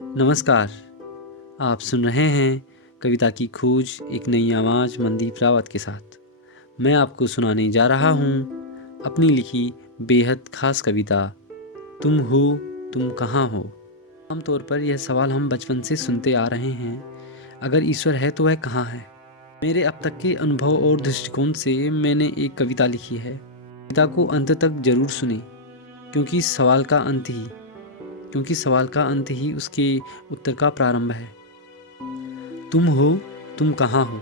नमस्कार। आप सुन रहे हैं कविता की खोज, एक नई आवाज़ मनदीप रावत के साथ। मैं आपको सुनाने जा रहा हूँ अपनी लिखी बेहद ख़ास कविता, तुम हो, तुम कहाँ हो। आमतौर पर यह सवाल हम बचपन से सुनते आ रहे हैं, अगर ईश्वर है तो वह कहाँ है। मेरे अब तक के अनुभव और दृष्टिकोण से मैंने एक कविता लिखी है। कविता को अंत तक जरूर सुने, क्योंकि सवाल का अंत ही उसके उत्तर का प्रारंभ है। तुम हो, तुम कहाँ हो।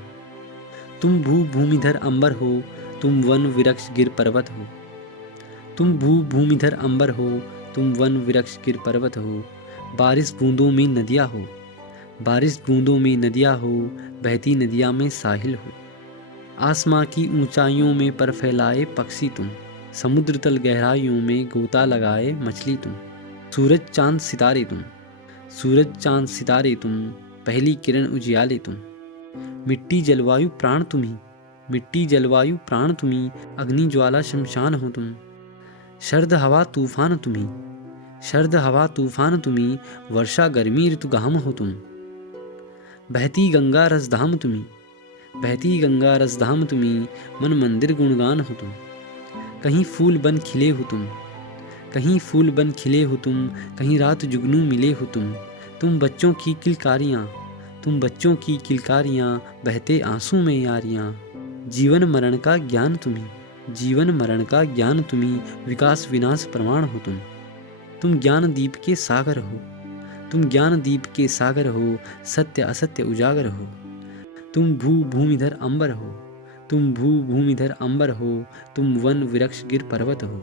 तुम भू भूमिधर अंबर हो, तुम वन वृक्ष गिर पर्वत हो। तुम भू भूमिधर अंबर हो, तुम वन वृक्ष गिर पर्वत हो। बारिश बूंदों में नदियाँ हो, बारिश बूंदों में नदियाँ हो, बहती नदियाँ में साहिल हो। आसमां की ऊंचाइयों में पर फैलाए पक्षी तुम, समुद्र तल गहराइयों में गोता लगाए मछली तुम। सूरज चांद सितारे तुम, सूरज चांद सितारे तुम, पहली किरण उजियाले तुम। मिट्टी जलवायु प्राण तुम्ही, मिट्टी जलवायु प्राण तुम्ही, अग्नि ज्वाला शमशान हो तुम। शरद हवा तूफान तुम्ही, शरद हवा तूफान तुम्ही, वर्षा गर्मी ऋतुगाम हो तुम। बहती गंगा रसधाम तुम्ही, बहती गंगा रसधाम तुम्ही, मन मंदिर गुणगान हो तुम। कहीं फूल बन खिले हो तुम, कहीं फूल बन खिले हो तुम, कहीं रात जुगनू मिले हो तुम। तुम बच्चों की किलकारियाँ, तुम बच्चों की किलकारियाँ, बहते आंसू में यारियाँ। जीवन मरण का ज्ञान तुम्ही, जीवन मरण का ज्ञान तुम्ही, विकास विनाश प्रमाण हो तुम। तुम ज्ञान दीप के सागर हो, तुम ज्ञान दीप के सागर हो, सत्य असत्य उजागर हो। तुम भू भूमिधर अंबर हो, तुम भू भूमिधर अंबर हो, तुम वन वृक्ष गिर पर्वत हो।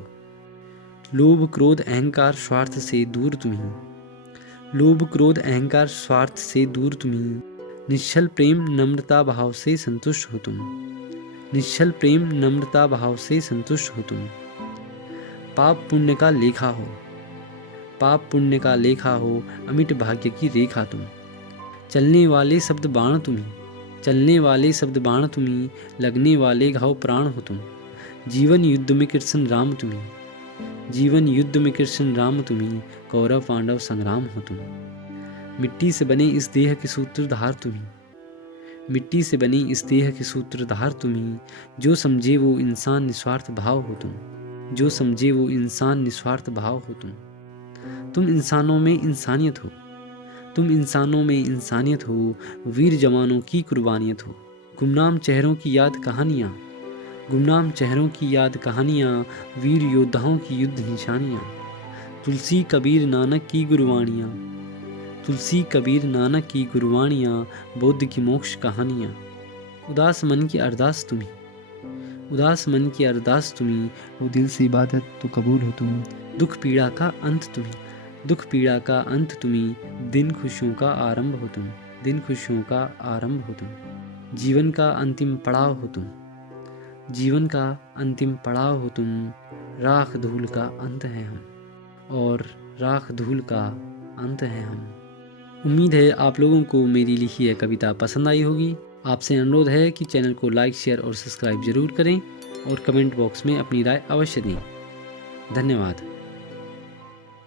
लोभ क्रोध अहंकार स्वार्थ से दूर तुम्ही, लोभ क्रोध अहंकार स्वार्थ से दूर तुम्ही। निश्चल प्रेम नम्रता भाव से संतुष्ट हो तुम, निश्चल प्रेम नम्रता भाव से संतुष्ट हो तुम। पाप पुण्य का लेखा हो, पाप पुण्य का लेखा हो, अमिट भाग्य की रेखा तुम। चलने वाले शब्द बाण तुम्ही, चलने वाले शब्द बाण तुम्ही, लगने वाले घाव प्राण हो तुम। जीवन युद्ध में कृष्ण राम तुम्ही, जीवन युद्ध में कृष्ण राम तुम्ही, कौरव पांडव संग्राम हो तुम। मिट्टी से बने इस देह के सूत्रधार तुम्ही, मिट्टी से बने इस देह के सूत्रधार तुम्ही। जो समझे वो इंसान निस्वार्थ भाव हो तुम, जो समझे वो इंसान निस्वार्थ भाव हो तुम। तुम इंसानों में इंसानियत हो, तुम इंसानों में इंसानियत हो, वीर जवानों की कुर्बानियत हो। गुमनाम चेहरों की याद कहानियाँ, गुमनाम चेहरों की याद कहानियाँ, वीर योद्धाओं की युद्ध निशानियाँ। तुलसी कबीर नानक की गुरबाणियाँ, तुलसी कबीर नानक की गुरबाणियाँ, बौद्ध की मोक्ष कहानियाँ। उदास मन की अरदास तुम्ही, उदास मन की अरदास तुम्ही, वो दिल से इबादत तो कबूल हो तुम। दुख पीड़ा का अंत तुम्ही, दुख पीड़ा का अंत तुम्ही, दिन खुशियों का आरंभ हो तुम, दिन खुशियों का आरंभ हो तुम। जीवन का अंतिम पड़ाव हो तुम, जीवन का अंतिम पड़ाव हो तुम। राख धूल का अंत है हम, और राख धूल का अंत है हम। उम्मीद है आप लोगों को मेरी लिखी यह कविता पसंद आई होगी। आपसे अनुरोध है कि चैनल को लाइक, शेयर और सब्सक्राइब जरूर करें, और कमेंट बॉक्स में अपनी राय अवश्य दें। धन्यवाद।